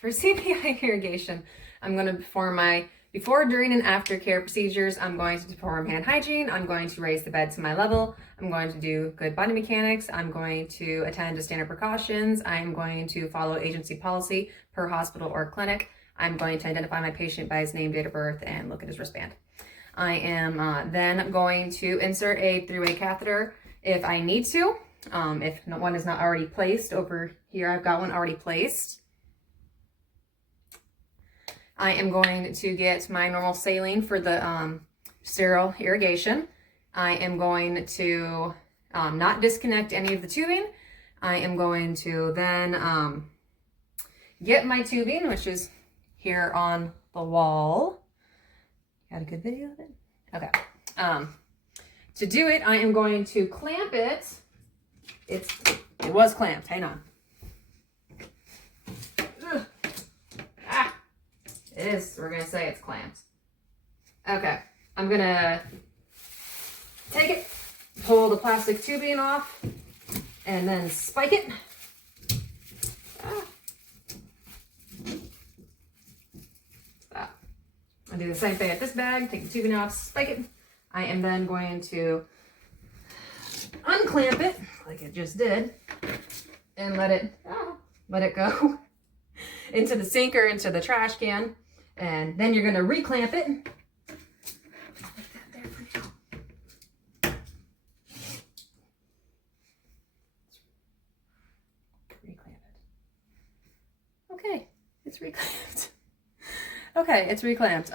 for CBI irrigation, I'm going to perform my before, during, and after care procedures. I'm going to perform hand hygiene. I'm going to raise the bed to my level. I'm going to do good body mechanics. I'm going to attend to standard precautions. I'm going to follow agency policy per hospital or clinic. I'm going to identify my patient by his name, date of birth, and look at his wristband. I am then going to insert a 3-way catheter if I need to. If one is not already placed over here, I've got one already placed. I am going to get my normal saline for the sterile irrigation. I am going to not disconnect any of the tubing. I am going to then get my tubing, which is here on the wall. Got a good video of it? Okay. To do it, I am going to clamp it. It was clamped. Hang on. Ugh. Ah. It is. We're going to say it's clamped. Okay. I'm going to take it, pull the plastic tubing off, and then spike it. Ah. Stop. I'll do the same thing at this bag. Take the tubing off, spike it. I am then going to unclamp it, like it just did, and let it go into the sink or into the trash can. And then you're going to reclamp it. Like that there for now. Reclamp it. Okay, it's reclamped. Okay, it's reclamped.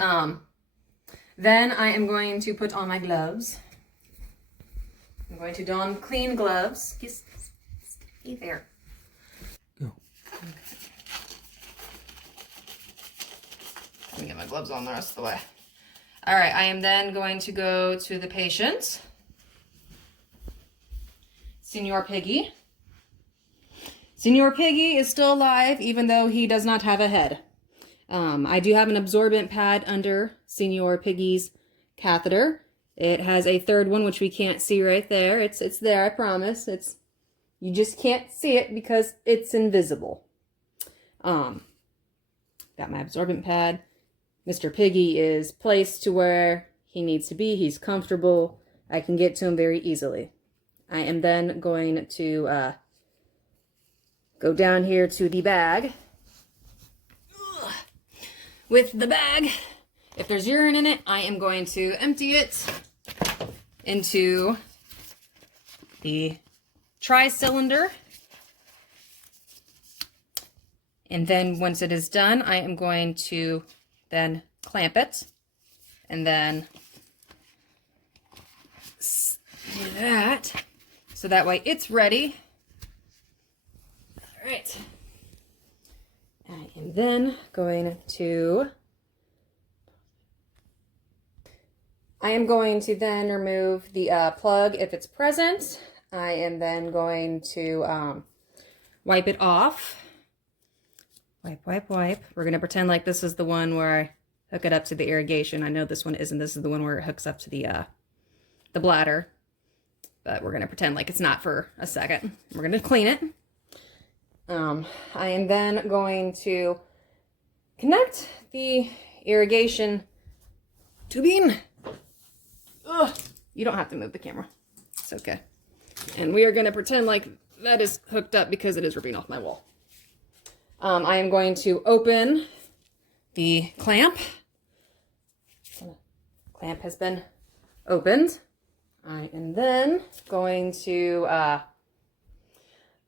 Then I am going to put on my gloves. I'm going to don clean gloves. Stay there. Go. Okay. Let me get my gloves on the rest of the way. All right, I am then going to go to the patient, Senor Piggy. Senor Piggy is still alive, even though he does not have a head. I do have an absorbent pad under Senor Piggy's catheter. It has a third one, which we can't see right there. It's there, I promise. You just can't see it because it's invisible. Got my absorbent pad. Mr. Piggy is placed to where he needs to be. He's comfortable. I can get to him very easily. I am then going to go down here to the bag. With the bag, if there's urine in it, I am going to empty it into the tri-cylinder. And then once it is done, I am going to then clamp it. And then do that. So that way it's ready. All right. I am then going to then remove the plug if it's present. I am then going to wipe it off. Wipe, wipe, wipe. We're going to pretend like this is the one where I hook it up to the irrigation. I know this one isn't. This is the one where it hooks up to the bladder. But we're going to pretend like it's not for a second. We're going to clean it. I am then going to connect the irrigation tubing. Ugh, you don't have to move the camera. It's okay. And we are going to pretend like that is hooked up because it is ripping off my wall. I am going to open the clamp. Clamp has been opened. I am then going to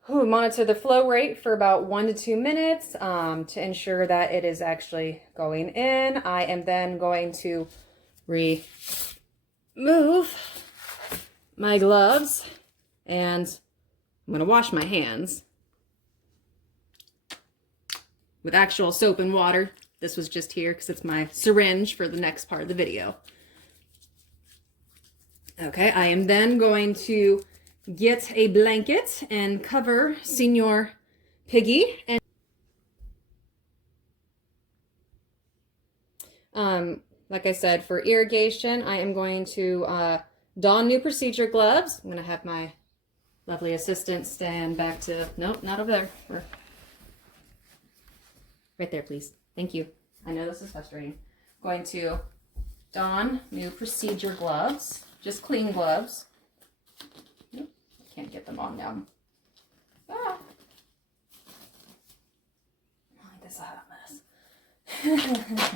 monitor the flow rate for about 1 to 2 minutes to ensure that it is actually going in. I am then going to remove my gloves and I'm going to wash my hands with actual soap and water. This was just here because it's my syringe for the next part of the video. Okay, I am then going to get a blanket and cover Senor Piggy. And like I said, for irrigation, I am going to don new procedure gloves. I'm going to have my lovely assistant stand back to, nope, not over there. Right there, please. Thank you. I know this is frustrating. Going to don new procedure gloves, just clean gloves. Nope, I can't get them on now. Ah. This is a mess.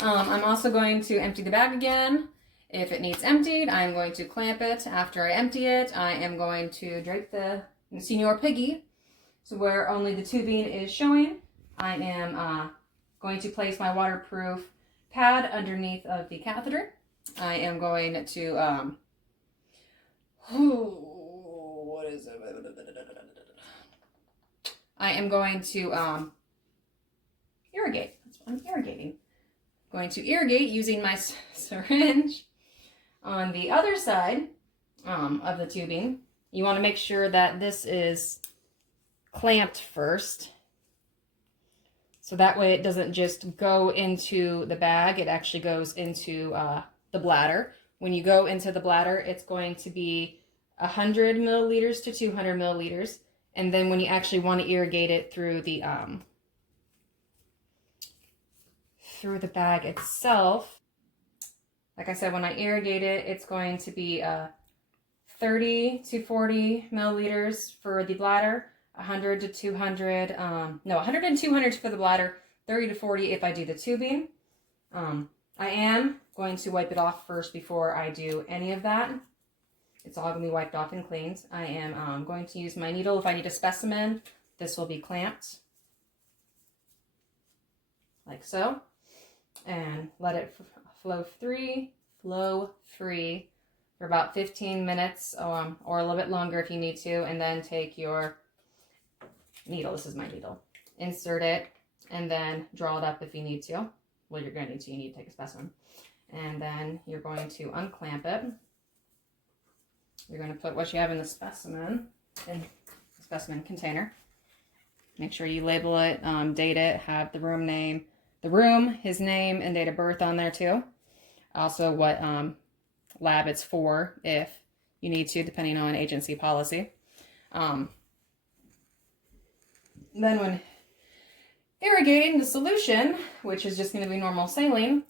I'm also going to empty the bag again. If it needs emptied, I'm going to clamp it. After I empty it, I am going to drape the Senior Piggy. So where only the tubing is showing, I am going to place my waterproof pad underneath of the catheter. I am going to, what is it? I am going to irrigate. That's what I'm irrigating. Going to irrigate using my syringe. On the other side of the tubing, you want to make sure that this is clamped first. So that way it doesn't just go into the bag, it actually goes into the bladder. When you go into the bladder, it's going to be 100 milliliters to 200 milliliters. And then when you actually want to irrigate it through the bag itself, like I said, when I irrigate it, it's going to be 30 to 40 milliliters for the bladder, 100 to 200, 100 and 200 for the bladder, 30 to 40 if I do the tubing. I am going to wipe it off first before I do any of that. It's all going to be wiped off and cleaned. I am going to use my needle if I need a specimen. This will be clamped, like so, and let it flow free for about 15 minutes or a little bit longer if you need to, and then take your needle, this is my needle, insert it, and then draw it up if you need to. Well, you're going to need to, you need to take a specimen. And then you're going to unclamp it. You're going to put what you have in the specimen container. Make sure you label it, date it, have the room name, his name, and date of birth on there too. Also what lab it's for if you need to, depending on agency policy. Then when irrigating the solution, which is just going to be normal saline,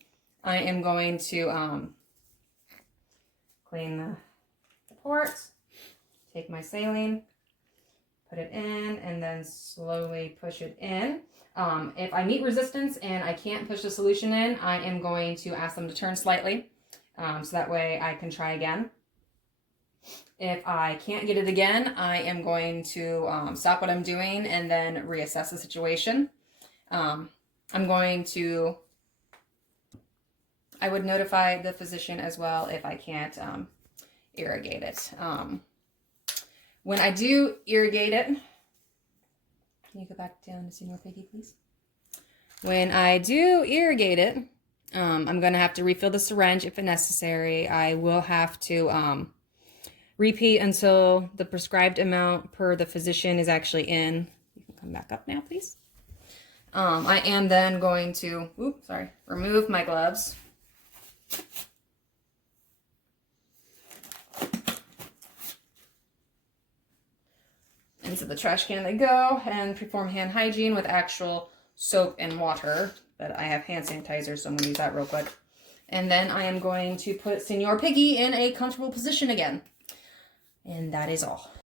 I am going to clean the port, take my saline, put it in, and then slowly push it in. If I meet resistance and I can't push the solution in, I am going to ask them to turn slightly, so that way I can try again. If I can't get it again, I am going to stop what I'm doing and then reassess the situation. I would notify the physician as well if I can't irrigate it. When I do irrigate it, can you go back down to Senior Piggy, please? When I do irrigate it, I'm going to have to refill the syringe if necessary. I will have to repeat until the prescribed amount per the physician is actually in. You can come back up now, please. I am then going to, remove my gloves. Into the trash can they go, and perform hand hygiene with actual soap and water. But I have hand sanitizer, so I'm going to use that real quick. And then I am going to put Senior Piggy in a comfortable position again. And that is all.